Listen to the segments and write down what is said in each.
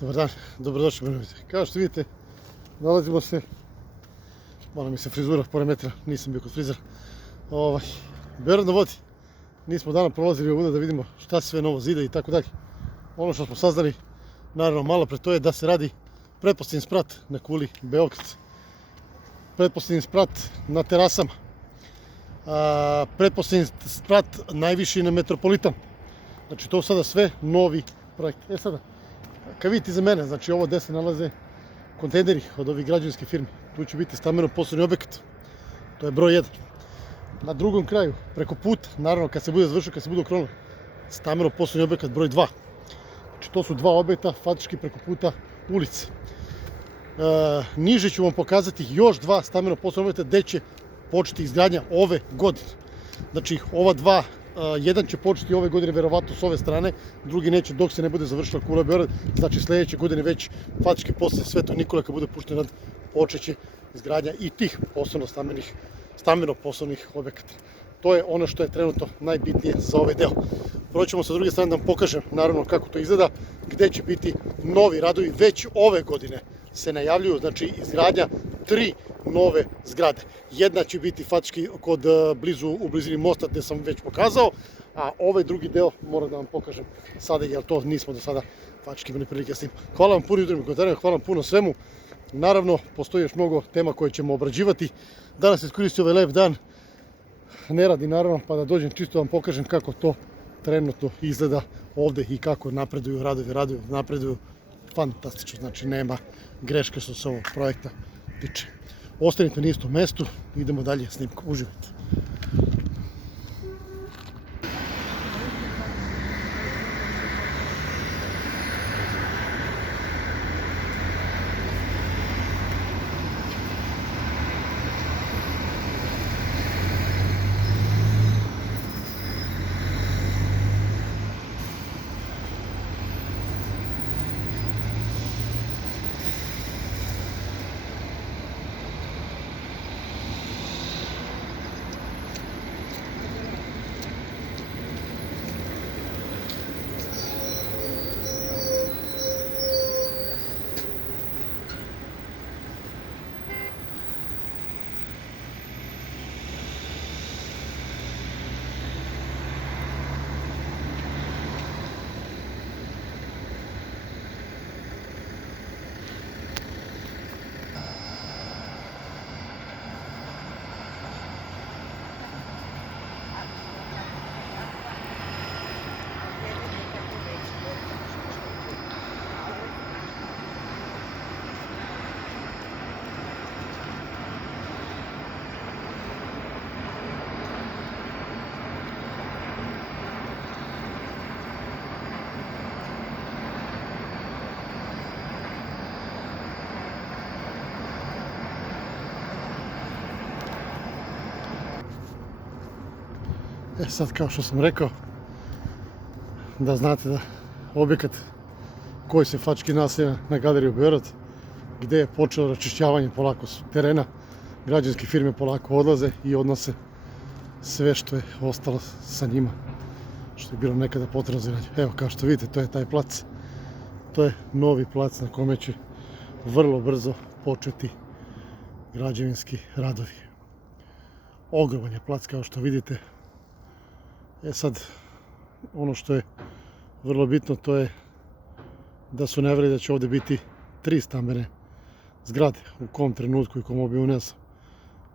Dobar dan, dobrodošli Berovice. Kao što vidite, nalazimo se, malo mi se frizura poremetila, nisam bio kod frizera. Beograd na vodi. Nismo dana prolazili ovuda da vidimo šta sve novo zida i tako dalje. Ono što smo saznali, naravno malo pre, to je da se radi pretpostavljeni sprat na kuli Beograd. Pretpostavljeni sprat na terasama. Pretpostavljeni sprat najviši na Metropolitan. Znači to sada sve novi projekt. Sada, kad vidite iza mene, znači ovo gde se nalaze kontejneri od ovih građevinskih firmi. Tu će biti stambeno-poslovni objekat. To je broj 1. Na drugom kraju, preko puta, naravno kad se bude završio, kad se bude okrenulo, stambeno-poslovni objekat broj 2. Znači to su dva objekta, faktički preko puta ulice. Niže ću vam pokazati još dva stambeno-poslovna objekta gde će početi izgradnja ove godine. Znači ova dva, jedan će početi ove godine verovatno s ove strane, drugi neće dok se ne bude završila kula Beograd, znači sledeće godine već faktički posle Svetog Nikole kad bude pušten rad počeće izgradnja i tih stambeno-poslovnih objekata. To je ono što je trenutno najbitnije za ovaj deo. Proćemo sa druge strane da vam pokažem naravno kako to izgleda, gde će biti novi radovi već ove godine se najavljuju, znači izgradnja 3 nove zgrade. Jedna će biti faktički u blizini mosta gde sam već pokazao, a ovaj drugi deo moram da vam pokažem sada, jer to nismo do sada fački imali prilike s tim. Hvala vam puno jutrim komentarima, hvala vam puno svemu. Naravno, postoji još mnogo tema koje ćemo obrađivati. Danas iskoristio ovaj lep dan, ne radi naravno, pa da dođem čisto vam pokažem kako to trenutno izgleda ovde i kako napreduju radovi napreduju fantastično, znači nema greške što se ovog projekta tiče. Ostanite na istom mestu, idemo dalje snimkom, uživajte. Sad kao što sam rekao, da znate da objekat koji se fački naselja na Galeriju Beograd, gdje je počelo raščišćavanje polako terena, građanske firme polako odlaze i odnose sve što je ostalo sa njima, što je bilo nekada potrebno za građe. Evo kao što vidite, to je taj plac, to je novi plac na kome će vrlo brzo početi građevinski radovi. Ogroman je plac kao što vidite. Sad, ono što je vrlo bitno, to je da su najavili da će ovdje biti 3 stambene zgrade. U kom trenutku i kom obimu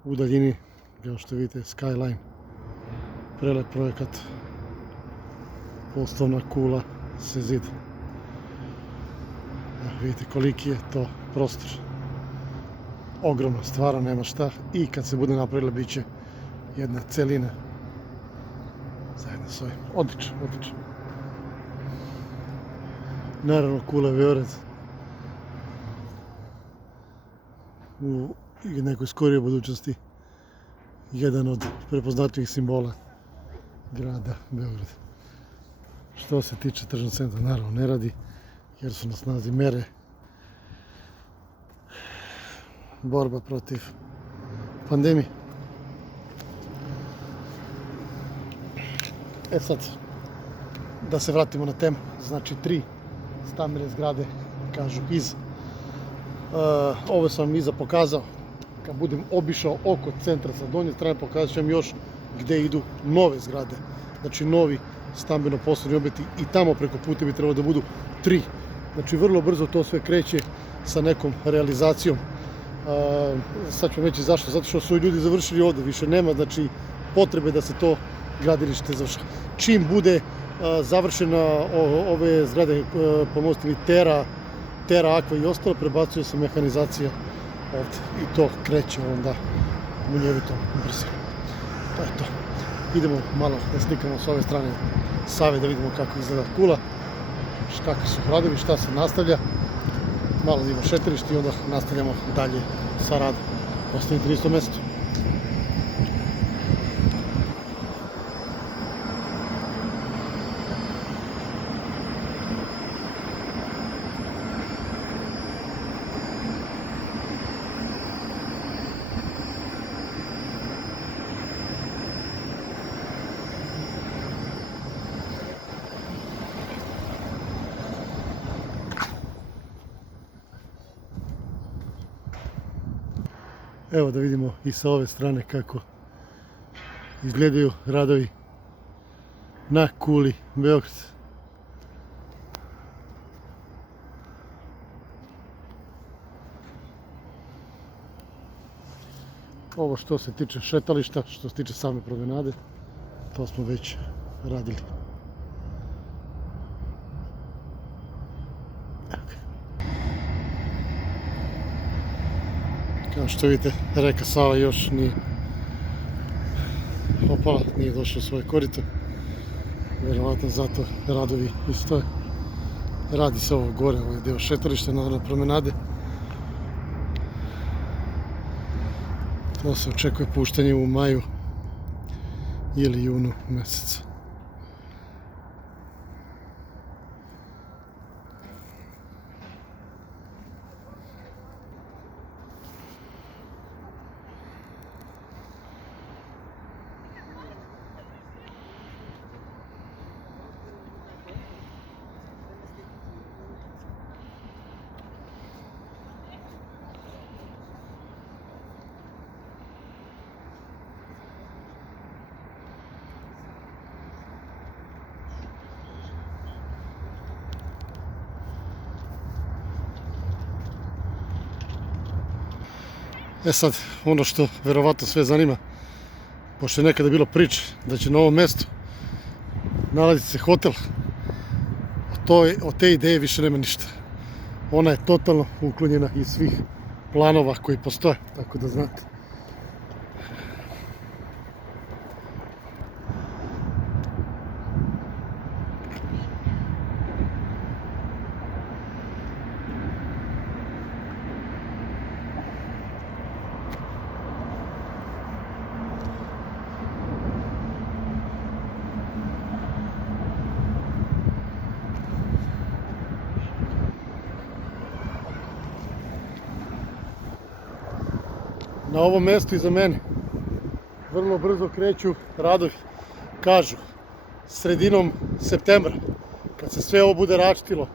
u daljini, kao što vidite, Skyline, prelep projekat, poslovna kula se zida. Vidite koliki je to prostor. Ogromna stvara, nema šta, i kad se bude napravila bit će jedna celina zajedno s ovim. Odlično, odlično. Naravno, Kula Beograd u nekoj skorijoj budućnosti jedan od prepoznatljivih simbola grada Beograda. Što se tiče tržnog centra, naravno ne radi, jer su na snazi mere borba protiv pandemije. Sad, da se vratimo na temu, znači 3 stambene zgrade, kažu iz. Ovo sam vam iza pokazao, kad budem obišao oko centra sa donje strane, pokazat ću vam još gdje idu nove zgrade, znači novi stambeno-poslovni objekti, i tamo preko puta bi trebalo da budu 3. Znači vrlo brzo to sve kreće sa nekom realizacijom. Sad ću vam reći zašto, zato što su ljudi završili ovdje, više nema znači potrebe da se to gradilište završava. Čim bude završena ove zgrade, pomostili Tera, Aqua i ostalo, prebacuje se mehanizacija ovdje i to kreće onda munjevitom brzinom. To je to. Idemo malo da slikamo s ove strane Save da vidimo kako izgleda Kula, kakvi su radovi, šta se nastavlja. Malo da imamo šetalište i onda nastavljamo dalje sa radom. Ostanite na istom mjestu. Evo da vidimo i sa ove strane kako izgledaju radovi na Kuli Beograd. Ovo što se tiče šetališta, što se tiče same promenade, to smo već radili. Kao što vidite, reka Sava još nije opala, nije došla u svoje korito. Vjerovatno zato radovi i stoje. Radi se ovo gore, ovaj deo šetališta, naravno promenade. To se očekuje puštanje u maju ili junu mjesecu. E sad, ono što verovatno sve zanima, pošto je nekada bilo priče da će na ovom mjestu nalaziti se hotel, od te ideje više nema ništa. Ona je totalno uklonjena iz svih planova koji postoje, tako da znate. Na ovom mjestu iza mene vrlo brzo kreću radovi. Kažu, sredinom septembra, kad se sve ovo bude račtilo,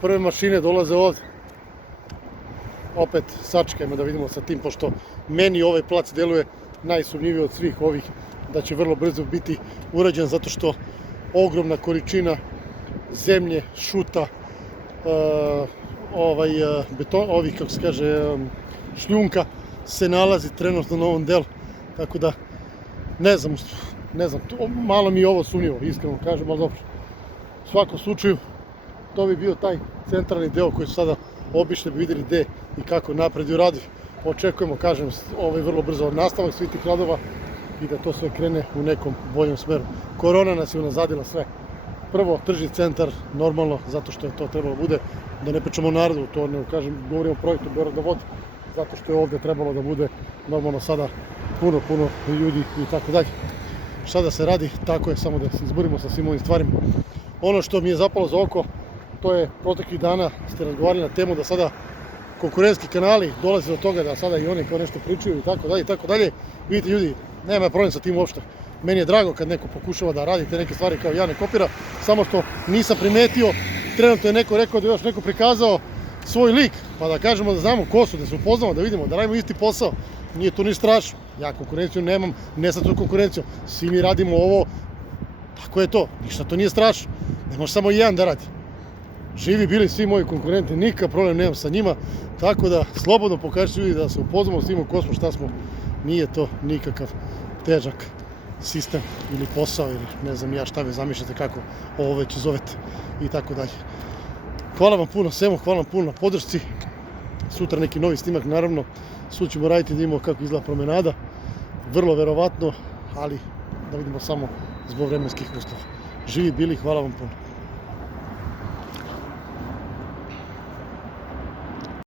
prve mašine dolaze ovdje. Opet sačekajmo da vidimo sa tim, pošto meni ovaj plac deluje najsumnjiviji od svih ovih, da će vrlo brzo biti urađen, zato što ogromna količina zemlje, šuta, ovih, kako se kaže, šljunka se nalazi trenutno na ovom delu, tako da ne znam, malo mi je ovo sumnjivo, iskreno kažem, ali dobro. U svakom slučaju, to bi bio taj centralni deo koji su sada obišli, bi vidjeli gde i kako napreduju radovi. Očekujemo, kažem, vrlo brzo nastavak svih tih radova i da to sve krene u nekom boljem smeru. Korona nas je unazadila sve. Prvo, tržni centar, normalno, zato što je to trebalo bude, da ne pričamo o narodu, to ne kažem, govorim o projektu Beograd na vodi, zato što je ovdje trebalo da bude normalno sada puno ljudi i tako dalje. Šta da se radi, tako je, samo da se izborimo sa svim ovim stvarima. Ono što mi je zapalo za oko, to je proteklih dana ste razgovarali na temu da sada konkurentski kanali dolaze do toga da sada i oni kao nešto pričaju i tako dalje. Vidite ljudi, nema problem sa tim uopšte. Meni je drago kad neko pokušava da radi te neke stvari kao ja, ne kopira, samo što nisam primetio, trenutno je neko rekao da je još neko prikazao svoj lik, pa da kažemo da znamo ko su, da se upoznamo, da vidimo, da radimo isti posao. Nije to ni strašno, ja konkurenciju nemam, ne sa tu konkurencijom, svi mi radimo ovo, tako je to, ništa to nije strašno, ne može samo jedan da radi. Živi bili svi moji konkurenti, nikakav problem nemam sa njima, tako da slobodno pokažite ljudi da se upoznamo s tim ko smo, šta smo, nije to nikakav težak sistem ili posao ili ne znam ja šta vi zamišljate kako ovo već zovete i tako dalje. Hvala vam puno svemu, hvala vam puno na podršci. Sutra neki novi snimak, naravno. Sutra ćemo raditi da vidimo kako izgleda promenada. Vrlo verovatno, ali da vidimo samo zbog vremenskih uslova. Živi bili, hvala vam puno.